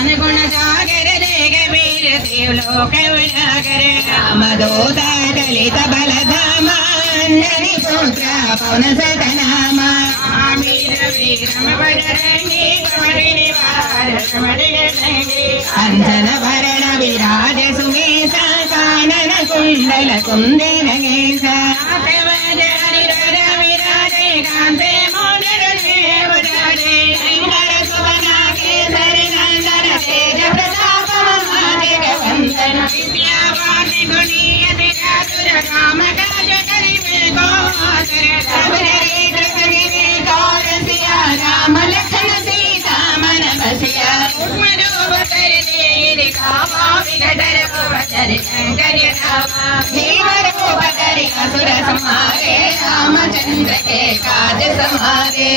ज्ञान गुण सागर जय कबीर शिव लोक उजागर राम दूत दलित बल धामा अंजनी पुत्र पवन सत नामा वीर वीरम बजरंगी कुमरि निवार सुमति गंगी अंजन भरण विराज सुमेश कानन कुंडल कुंदन केश विराजे कांते मोदर देव जाजे शंकर सुवना केसरी नंदन तेज प्रताप महाजगवंदन विद्यावान गुणीयति चातुर काम काज करिबे को आदर सबरे कृष्ण कौर सिया राम लखन सीता मन बसिया उर्मरूपधर देहि दिखावा विघटर भवधर शंकर धामा भीमरूपधर असुर संहारे रामचंद्र के काज समारे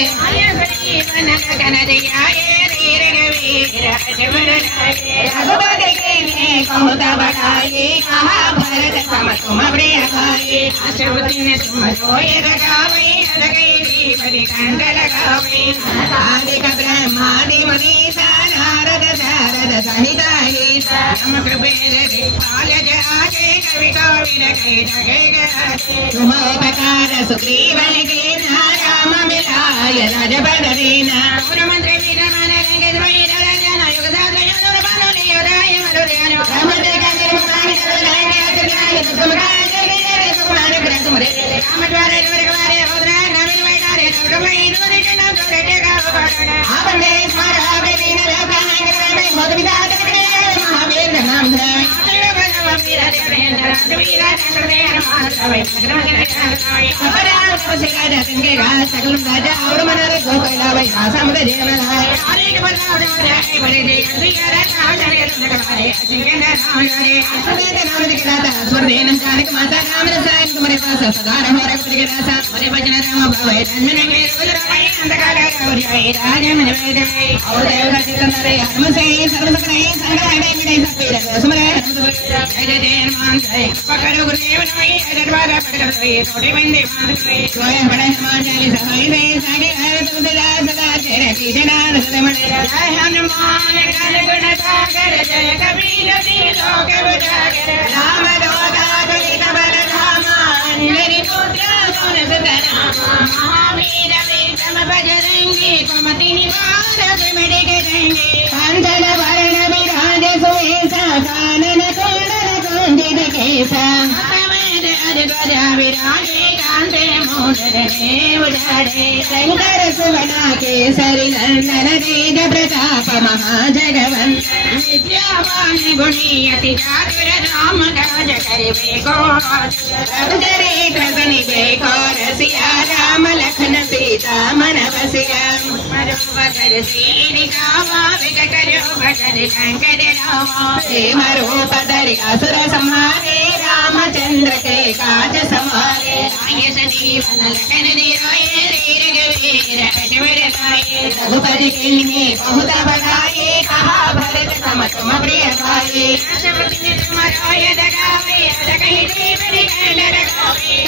जीवन लगन दियाये वीर रघुवीर अजबर लागे रघुपति कीन्हे बहुत बड़ाई कहा भरत सम तुम प्रिय भाई अश्रुतिन तुम सोय रगावै रघुवीर बलि कंठ लगावै आदिक ब्रह्मादि मनीषा नारद शारद सहित ईसा नम कृपेर दिक्पाल जहाजे कवि कबीर के जगे गाजे तुम उपकार सुग्रीवन कीन्हा राम मिलाय राजपद दीना मंत्र वीर मन रंग द्रोही रंजन युग साध युग बनो लियोदाय मरुरियानो रामते का निर्माण कर लाएंगे अतुलाय तुम का जगे सुकुमार ग्रह तुमरे राम द्वारे द्वारे होद्रा नवीन वैदारे दुर्गमई दुरे जन दुरे जगा बड़ना आपने स्मरा बेबीन लोकांग में मोद विदात करे महावीर नाम धरे वीर देवेंद्र वीर चक्रे हनुमान सवे भद्रम के जाय अपराध पसिला जंगे गा सकल राजा और मनरे गो कैलावै आसम दे जेवन लाय हरे के बलराम जाय बड़े दे सिंगर नाम धरे नगवारे सिंगर नाम धरे असुरे नाम दिखलाता स्वर देन जानक माता राम रसायन तुम्हारे पास सदा हमारे कुल के दासा हरे भजन राम भवे धन्य के रुद्र भाई अंधकार गौरी राज मन वेद और देव का चितंदरे हम से सर्व सकले संग्रहणे मिटे सपीर सुमरे जय जय हनुमान जय पकड़ो गुरुदेव नमः दरबारा पकड़ गए थोड़े बंदे मान गए सोए बड़े हनुमान चालीसा सहाय रे सागे हर तुम सदा सदा तेरे पीछे नाथ सदमन जय हनुमान ज्ञान गुण सागर जय कबीर सिंह लोक उजागर राम दूत दलित बल धामा अंजनी पुत्र पवन सुत नामा महावीर विक्रम बजरंगी कुमति निवार सुमति गंगी कांचन वरण विराज सुवेश कानन कुंडल कुंजित केश विराजे कांते मोदर देव जाजे शंकर सुवना केसरी नंदन तेज प्रताप महाजगवंदन विद्यावान गुणीयति चातुर राम काज करिबे को रघुपति कृष्ण को रसिया राम लखन सीता मन बसिया रूपधर श्री कावा विकटर भटर शंकर रामा प्रेम रूप धरि असुर संहारे रामचंद्र के काज समारे आय सजीवन लखन दियाये रघुवीर अजबर लाए रघुपति कीन्हे बहुत बड़ाई कहा भरत सम तुम प्रिय भाई अश्रुतिन तुम सोय रगावै रघुवीर बलि कंठ लगावै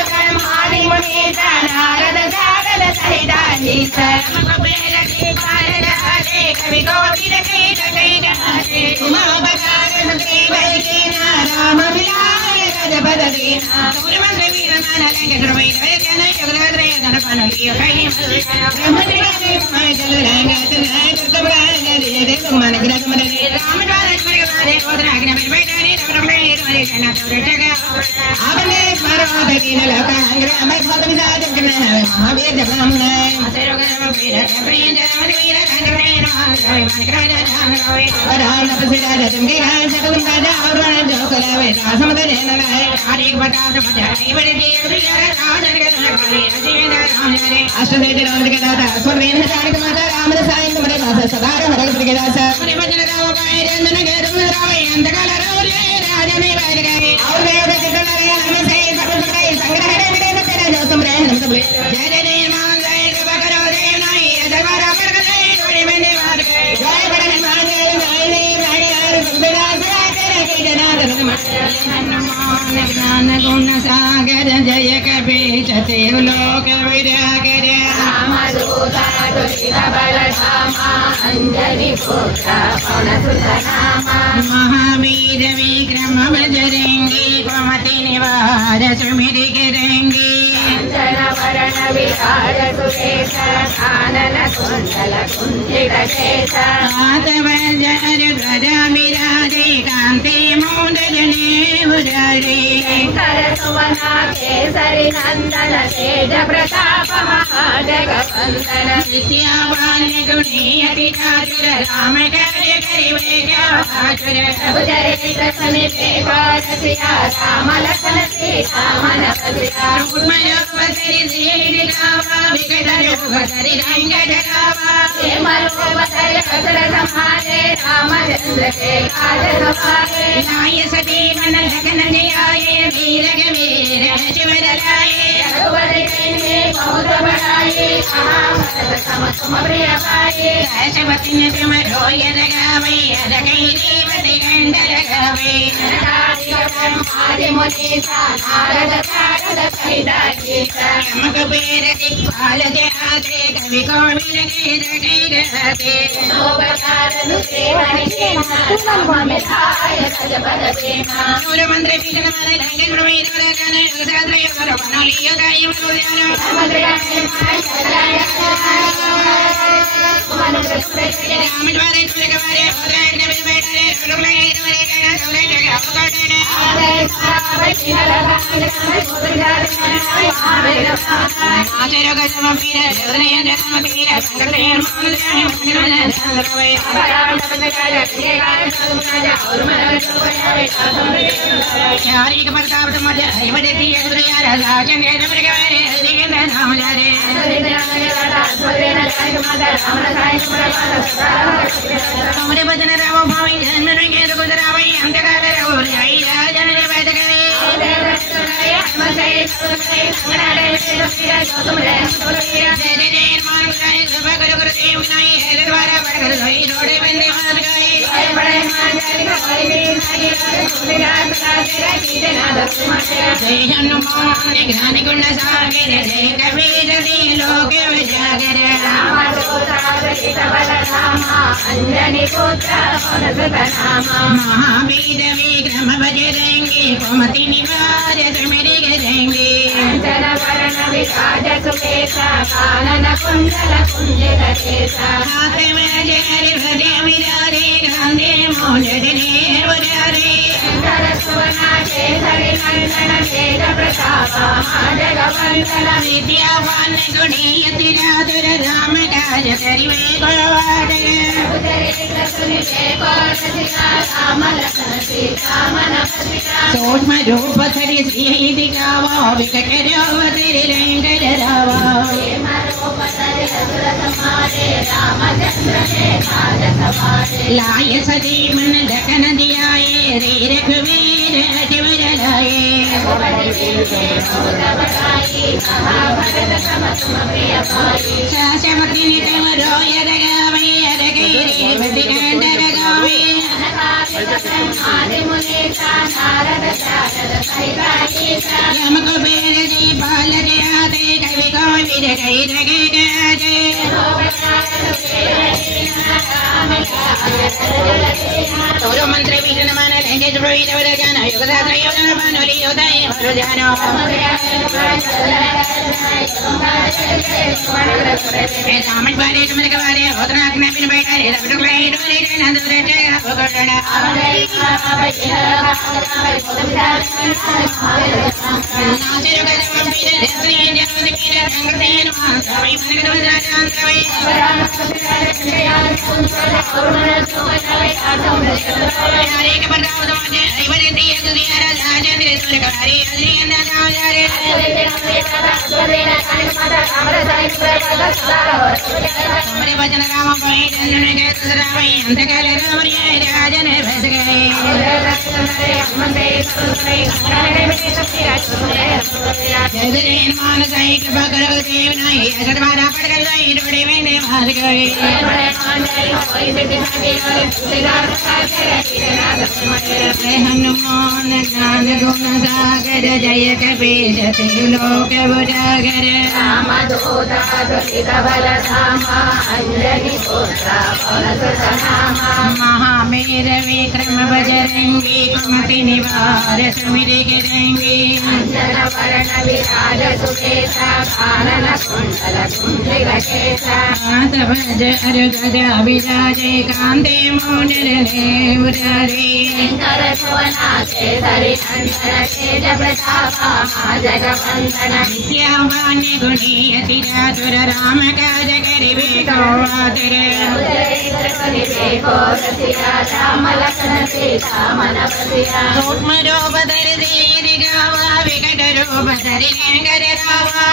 ब्रह्मादि मनीषा नारद शारद सहित ईसा नम कृपेर दिक्पाल जहाजे कवि कबीर के जगे गाजे तुम उपकार सुग्रीवन कीन्हा राम मिलाय राजपद दीना मंत्र वीर मन रंग द्रोही रंजन युग साध युग बनो लियोदाय ब्रह्मचर्य में जल रंग तुलाय तुम का जय जय मन ग्रह तुमरे राम द्वारे स्वर्ग वाले होद्रा अग्नि में बैठाने ब्रह्म तुम्हारे जन तुरे जगा आपने स्मरो दीन लोकांग में बहुत विदात करना है महावीर जब नाम है असुर गण वीर प्रिय जन वीर कंठ में नाम होय मन ग्रह जान होय और हम नपसिरा जंगे गाय सकल राजा और जो कलावे दासम दे जन है हर एक बता दे बजाई बड़े जी वीर राज जन के लगावे अजीवन राम जने अष्ट दे राम के दाता स्वर देन जानक माता राम रसायन तुम्हारे पास सदा हमारे कुल के दासा हरे भजन राम पाए रंजन के तुम रावे अंधकार रे राजा में बैठ गए और देव के चितंदरे हम से सर्व सकले संग्रहणे मिटे सपीर जो तुमरे हम सब जय जय हनुमान जय कृपा करो देव नाई दरबारा पर गए थोड़े बंदे मार गए जय बड़े हनुमान जय जय रानी हर सुबेदा तेरे की जनार्दन हनुमान ज्ञान गुण सागर जय कबीर शिव लोक उजागर अंजनी पुत्र पवनसुत नामा महावीर विक्रम बजरंगी कुमति निवार सुमिरि करेंगे अंजन वरण विहार सुरेश कानन कुंडल कुंजित केश हाथ वज्र ध्वजा विराजे कांति मोदजने उदरे शंकर सुवना केसरी नंदन तेज प्रताप महाजगवंदन विद्यावान गुणी अति चातुर राम कार्य करिवे बहादुर प्रभुचरित सुनिते पारसिया राम लखन सीता मन बसिया रूपमयोपरि श्रीरामा विकट रूप धरि रंग जटावा प्रेम रूप धरि असुर संहारे रामचंद्र के काज सवारे लाय सती मन लगन जियाए वीर वीर शिवर लाए रघुवर के बहुत बड़ाई महाभारत सम तुम प्रिय पाए ऐशवती ने तुम रोय लगावे अरकई देवती गंड लगावे आदि मुनि नारद नारद सहिता गीता यमक बेर दिक्पाल जहाते कवि कोविल के जगै रहते सोबकार सेवनि के नाम मिलाय सजपद प्रेमा सूर्य मंत्र विघ्न मारे लंगे प्रमेय रगन साद्र योग बनलियो गाय मुद्यान मंत्र राम द्वारे तुले कवारे भद्राय ने बैठे लोग लगे तुम्हारे का सोले जगह पकड़ने आचार्य का जन्म पीर देवदने जन्म पीर संगतेर मानदाय मंगल संगवे चारी के प्रताप मध्य हरिवदति अग्रया राजन के प्रगवारे हरि के नाम जारे हमरे बदन राव भावी जन्म रंगे गुजरावे अंधकार रहो जय राजन ने बैठ गए जय हनुमान ज्ञान गुण सागर जय कबीर लोक उजागर अंजनी पुत्र पवनसुत नामा महावीर विक्रम बजरंगी कुमति निवार सुमिरि करेंगे अंजन वरण विराज सुकेश कानन कुंडल कुंजित केश हाथ वज्र ध्वजा विराजे कांधे मोदजने उदरे शंकर सुवना केसरी नंदन तेज प्रताप महाजगवंदन विद्यावान गुणी अति चातुर राम काज करिवे बहादुर सूक्ष्म रूप धरि श्रीदिगावा विकट रूप धरि रंग जरावा लाय सती मन ढकन दियाए रे रघुवीर शिवर लाए शाश्वती ने तुम रोय लगावे अरकई देवती गंड लगावे यमक बेर जी बाल जहाते कवि कोविद कई रगे गाजे तोरो मंत्र विघ्न मान लंगे द्रोही दवर जन युग सात्र योजन बनोली योदाय भरो जानो सामज बारे तुम लगवारे होतराक न बिन बैठा रे सब लोग ले डोले के नंद रे जगह पकड़ना नाचे जो गजब पीरे धरती जन्म पीरे संगतेन मानसवै मनगद वज्राचांतवै हरे के प्रताप मध्य हरिवदति अग्रया राजन सूर्य कवारे हरि के नाम जारे हमारे भजन राम कोई जन के तुसरावे अंतकाल राम रे राजन भज गए जय मान साई कृपा करो देव नहीं असत मारा पड़ गई डोड़े में ने मार गए हनुमान ज्ञान ज्ञान गुण सागर जय कपीश तिलोक उजागर महावीर विक्रम बजरंगी कुमति निवार सुमिर गिरंगी भज अर गजा विराजे कांते मोडर उजारे विद्यावान गुणी अति चातुर राम काज करिबे को आदर सूक्ष्म रूप धरि दीर्घ गावा विकट रूप धरि लंगर रावा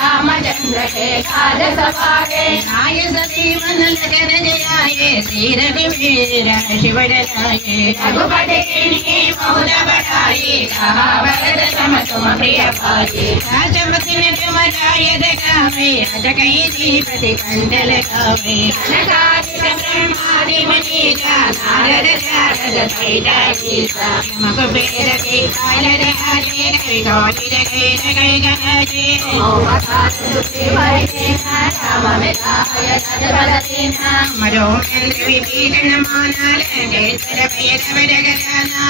रामचंद्र के काज सवारे नाय सती मन लगन जयाये श्री रघुवीर शिवर लाये रघुपति कीन्ही बहुत बढ़ाई कहा भरत सम तुम प्रिय भाई राजपति ने तुम जाय दिखावे अज कहीं जीपति कंठ लगावे कनकादिक ब्रह्मादि मनीषा नारद शारद सहिता ईसा यम कुबेर दिक्पाल राजे कवि कौटिल्य कहि गए गजे मरो इंद्र विभीषण माना लंकेश्वर भैरव जगदाना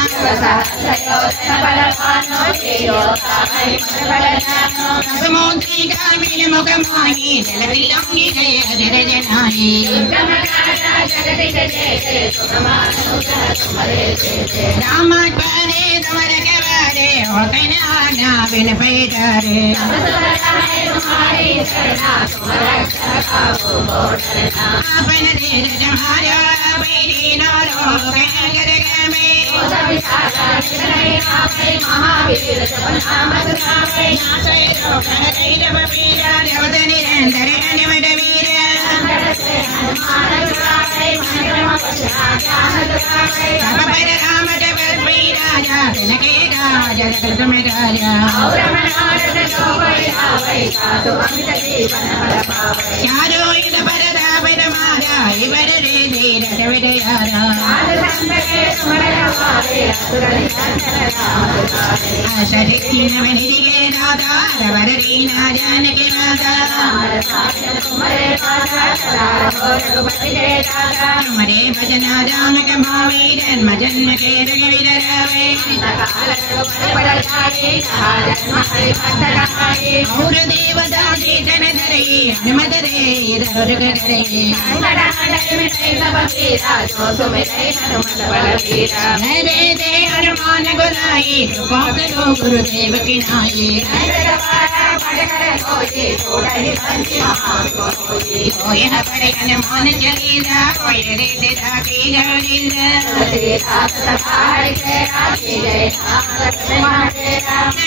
समुद्री कामिल मुख माही जल तिलंगी गए अजर जनाई राम बने तुमर गवारे होते न आज्ञा बिन पैजारे आपन देर जमारा बेरी नारो कर में महावीर देवत निरंतर निमट वीर राम राजा तिनके राजा जगत में राजा चारो इन परदा पर मारा इवर रे धीर कविर यारा आशा दीन में निगे दादा रवर दीना जान के माता मरे भजना जान के भावे जन्म जन्म के रघुवीर रावे और देवदासी तन धरे हनुमत रे रुग करे हरे दे हनुमान गुलाई पातलो गुरुदेव की नाई कोई न पड़े हनुमान चलीला कोई रे दिदा की गालीला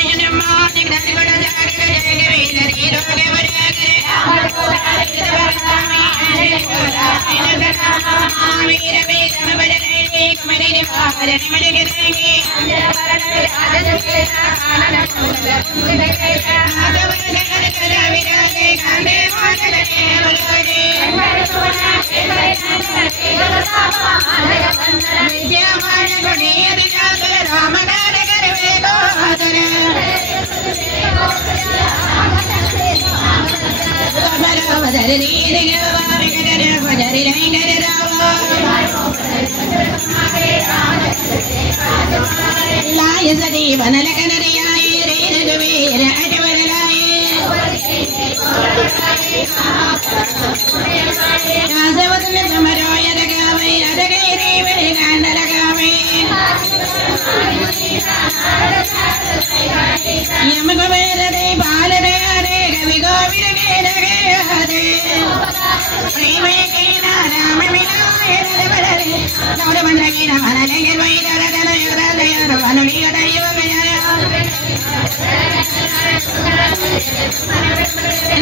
हनुमान ग्रंथ गुण जागर जगवीर रे रोग बरागर वीर वेदम बदले कुमरे निवार निमड़ गिरेंगे विराजे कांधे माथे विद्यावान गुणी अति चातुर राम काज करिबे को आदर धरि दीन गवा विकट रूप धरि लंगर रावा लाय सती बन लगन रियाए रे रघुवीर अटवर लाए राजवत में तुमरो यद गावे अद गैरी बड़े गांड लगावे यम कुबेर दे बाल दे हरे कवि गोविंद के लगे हरे प्रेम के नाम मिलाए बड़े नौर मंत्र की नमन लेंगे वही दर दर दर दर वनुनी गदायो गया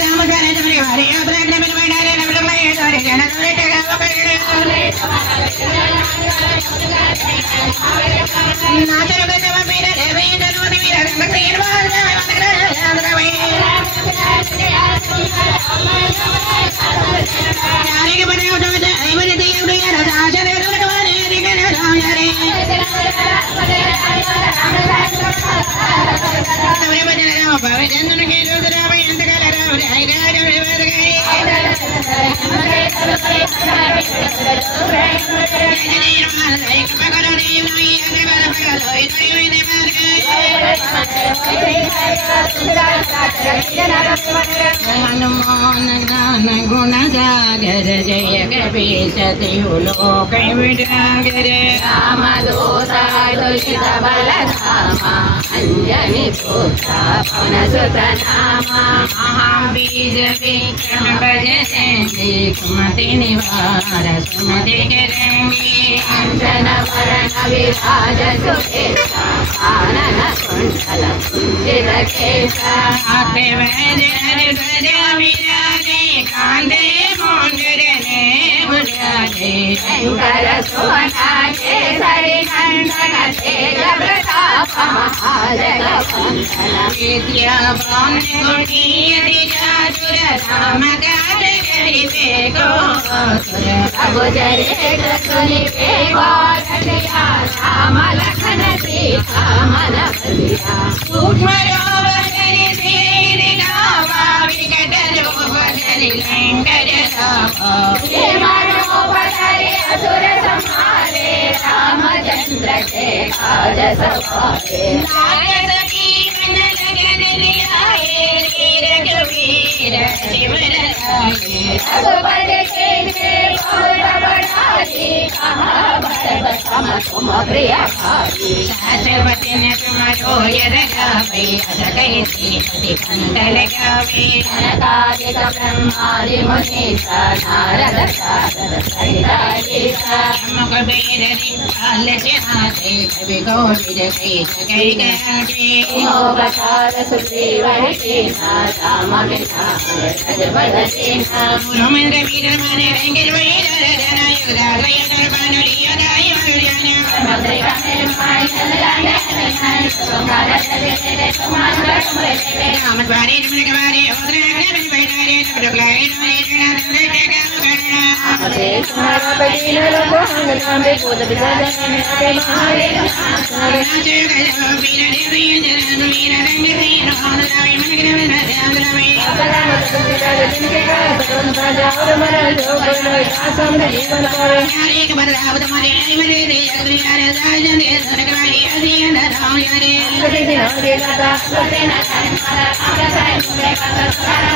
राम करे तुम्हारे हरे अब्रग्न में बैठारे नमन ले तोरे जन तोरे टगा पकड़े नाचर गजब मेरे देवे नरोद वीर भक्तिर वाल यारे के बने उठो ऐ बने दे उड़े यार राजा रे रोड वाले रे गन राम यारे हनुमान ज्ञान गुण सागर जय कपीश तिहु लोक विरागर राम दूता तुषित बल धामा अंजनी पुत्र पवन सुत नामा महाबीज विक्रम भजनेंगे कुमति निवार सुमति करेंगे अंजन वरण विराज सुकेशा कानन कुंडल कुंजित केशा हाथे वैद्य ध्वजा विराजे कांधे मोंजरने बुझाजे शंकर सुवना केसरी नंदन तेज प्रताप महाजगवंदन विद्यावान गुणी अति चातुर राम काज करिबे को प्रभु चरित्र सुनिबे गोरखिया राम लखन सीता मन बलिया सूक्ष्म रूप धरि सिर दिखावा विकट रूप धरि लंकर धावा भीम रूप धरि असुर संहारे रामचंद्र के काज सवारे नायक जीवन लगन लियाए वीर रघुवीर शिवर लाए रघुपति के बहुत बड़ाई कहा भरत सम तुम प्रिय भाई सहस्रवती ने तुम्हारो यद गावे अस कहती पति कंठ लगावे सनकादिक ब्रह्मादि मुनीसा नारद सारद सहिता गीता मुख वेद दिक्पाल सिंहासे कवि कोविद कह गाजे उपचार सुग्रीव कीना राम मिलाय सजबद सीना ब्रह्मेंद्र वीर माने रंगिल वीर जना युगा लय बनुरिया दाई मरुरिया भद्रे काहे माय चलने नहीं तुम्हारा चले तेरे तुम्हारा तुम्हारे राम द्वारे तुमने कबारे उतरे बन बैठारे डगलाए मेरे जना तुमने का करना अरे तुम्हारा बदीन लोगो हंगना में बोध बिचारा में आते महारे नाचे गयो वीर देवी जन वीर रंग वीर हम लावे मन के में आंगलावे अपना मत बिचारा दिन के का बदन बाजा और मरा जो बोलो आसम ने जीवन पावे यारे के बदलाव तुम्हारे आई मरे रे अगली यारे जाजन दे सरकराई अजी अंदर राम यारे कभी दिन हो रे दादा सोते ना जाने मारा आगे सारे मुझे का सारा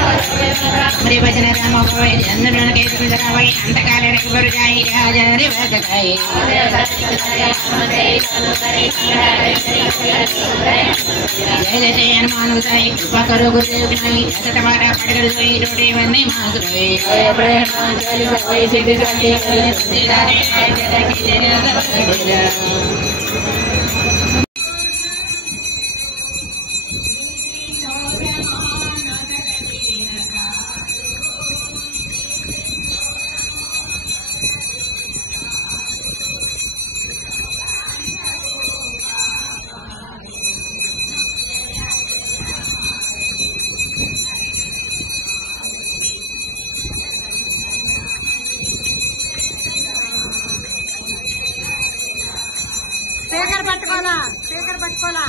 मेरे वचन राम होए चंद्रन के सुंदरावई अंधकार रे गुरु जाई राज रे भग गए जय जय हनुमान उदय कृपा करो गुरुदेव भाई ऐसा तुम्हारा पढ़कर जोई डोडे वंदे मातरम जय ब्रह्मांडली कोई सिद्ध करके तेरा रे जय की जय శేఖర్ పట్టుకోలా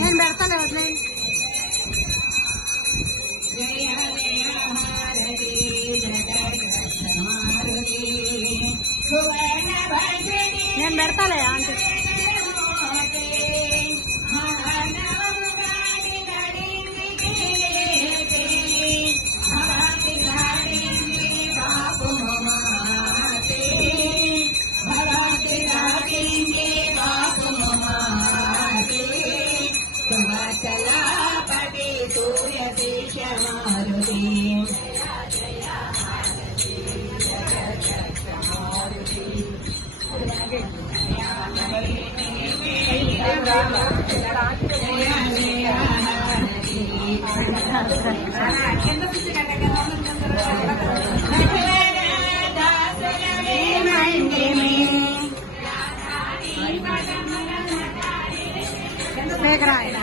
నేను పెడతాను వదిలేండి నేను పెడతాలే అంటే స్పీకర్ ఇలా